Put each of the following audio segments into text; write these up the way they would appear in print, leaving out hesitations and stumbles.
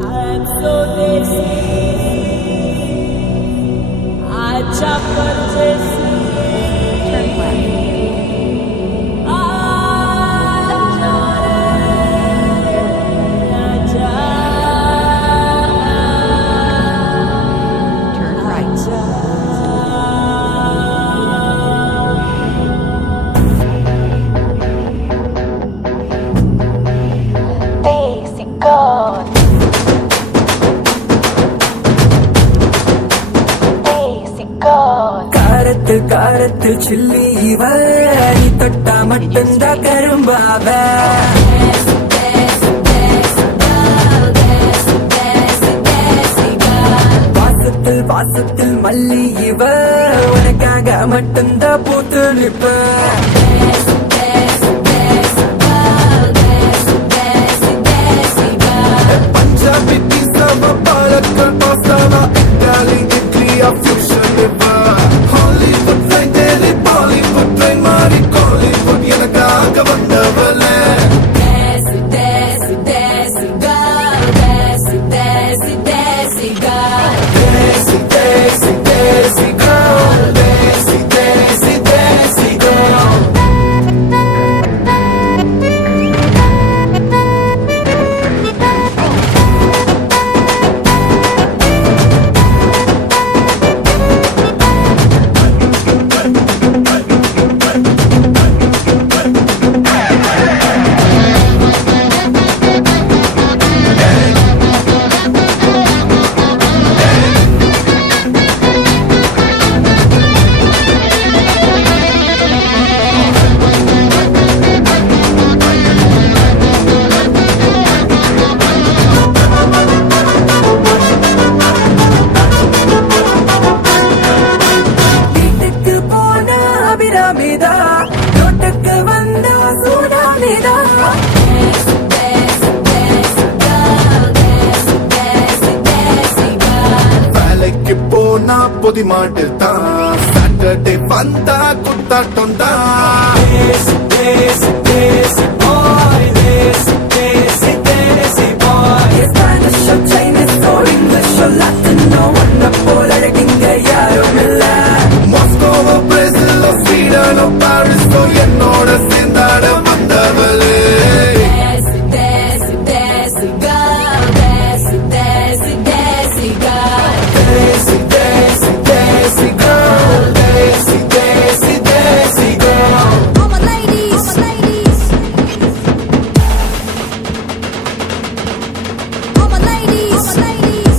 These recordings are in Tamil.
I'm so desi, acha parjesi. Turn left. Turn right. Daisy God. Daisy God. காரத்து சில்லி இவ நீ தொட்டா மட்டும்தான் கரும்பாவ வாசத்தில் மல்லி இவ உனக்காக மட்டும்தான் பூத்து நிற்ப பஞ்சாபி பீஸாவா பாலக்கல் பாஸ்தாவா இட்டாலி இட்லியா ஃபியூஷன் லிவா Hollywood train Delhi Bollywood train மாறி காலிவுட் எனக்காக வந்தவளே Desi, desi, desi girl, desi, desi, desi girl. வீட்டுக்கு போன அபிராமிதா ரோட்டுக்கு வந்த சூடாமிதா வேலைக்கு போனா பொதி மாட்டு தான் சாட்டர்டே வந்தா குத்தாட்டம் தான் தேசி தேசி தேசி பாய் தேசி தேசி தேசி பாய் ஸ்பானிஷ் சைனீஸ் இங்கிலீஷ் லாட்டினோ ஒன்ன போல அழகிங்க யாரும் இல்ல மாஸ்கோவோ பிரேசிலோ ஸ்வீடனோ பாரிஸோ என்னோட சேர்ந்தாட வந்தவளே Desi, desi, desi girl, desi, desi, desi girl. All my ladies. All my ladies. All my ladies. All my ladies.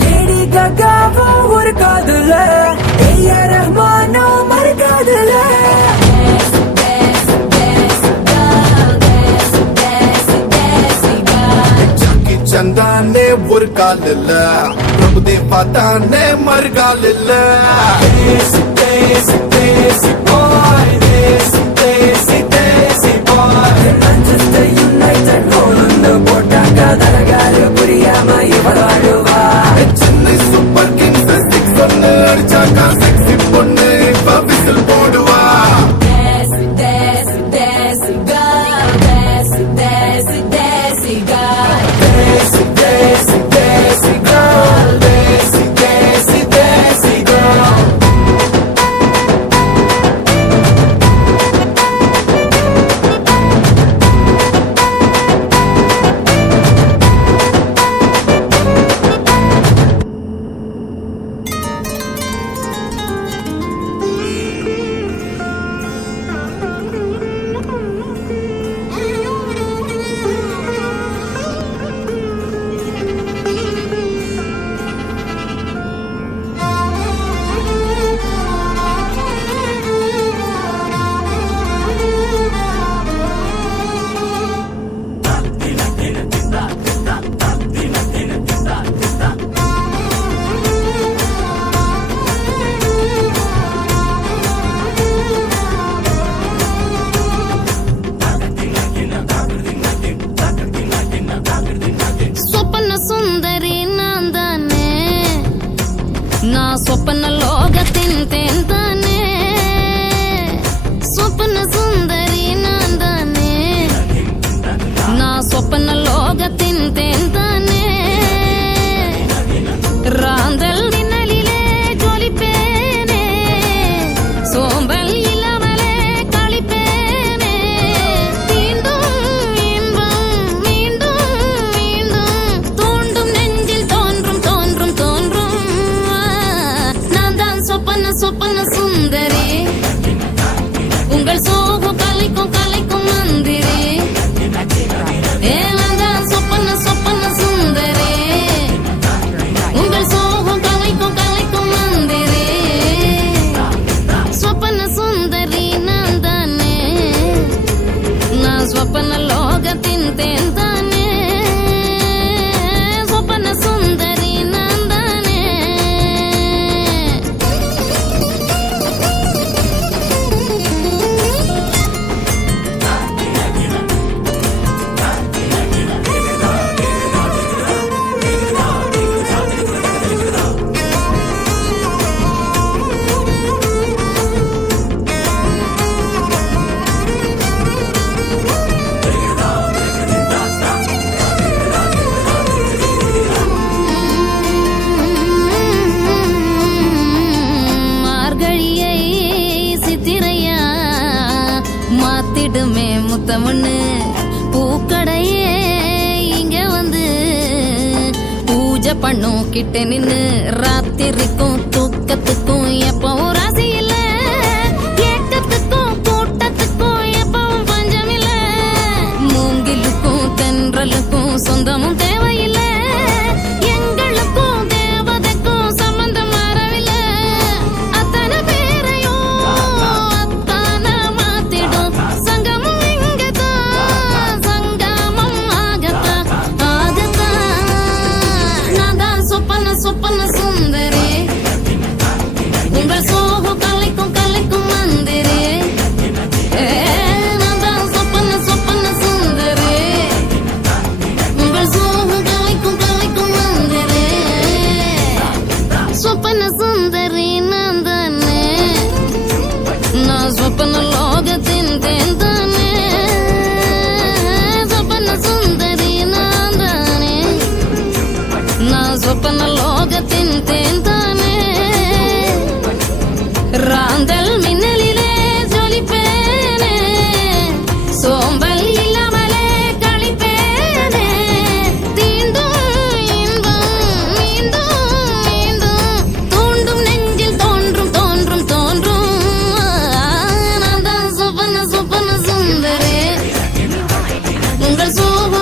Lady ககாவோ ஒரு காதுல ஏஆர் ரஹ்மானோ மறு காதுல ஜாக்கி சந்தானே ஒரு கால் இல்ல பிரபுதேவா தானே மறு கால் இல்ல தேசி தேசி தேசி பாய் தேசி தேசி தேசி பாய் மான்செஸ்டர் யுனைடெட் கோலுன்னு போட்டாக்க தரகாரு புரியாம இவளாடுவா சென்னை சூப்பர் கிங்ஸ் சிக்ஸ் ஒன்னு அடிச்சாக்கா செக்ஸி பொண்ணு இப்ப விசில் போடுவா தேசி தேசி தேசி girl, தேசி தேசி தேசி girl. நான் சொப்பன லோகத்தின் தேன் தானே, சொப்பன சுந்தரி நான் தானே. நான் சொப்பன லோகத்தின் தேன் தானே, ராந்தல் மின்னலிலே ஜொலிப்பேனே, சோம்பல் இல்லாமலே களிப்பேனே. மீண்டும் இன்பம் மீண்டும் மீண்டும் தூண்டும் நெஞ்சில் தோன்றும் தோன்றும் தோன்றும். நான் தான் சொப்பன சொப்பன சுந்தரி, உங்கள் சோகம் கலைக்கும் கலைக்கும் மந்திரி. நான் தான் சொப்பன சொப்பன சுந்தரி, உங்கள் சோகம் கலைக்கும் கலைக்கும் மந்திரி. சொப்பன சுந்தரி நான் தானே, நான் சொப்பன லோகத்தின் தேன் தானே, சொப்பன சுந்தரி நான் தானே. மார்கழியை சித்திரையா மாத்திடுமே முத்தமண்ணு, பூக்கடையே இங்க வந்து பூஜை பண்ணும் கிட்ட நின்னு. ராத்திரிக்கும் தூக்கத்துக்கும் எப்பவும் ராசி இல்ல, ஏக்கத்துக்கும் கூட்டத்துக்கும் எப்பவும் பஞ்சம் இல்ல. மூங்கிலுக்கும் தென்றலுக்கும் சொந்தமும் தேவையில்லை, எங்களுக்கும் தேவதைக்கும் சம்பந்தம் மாறவில்லை. அத்தனை பேரையும் அத்தான மாத்திடும் சங்கமும் இங்கதான், சங்கமம் ஆகத்தான் ஆகத்தான். நான் தான் சொப்பன சொப்பன சுந்தரி,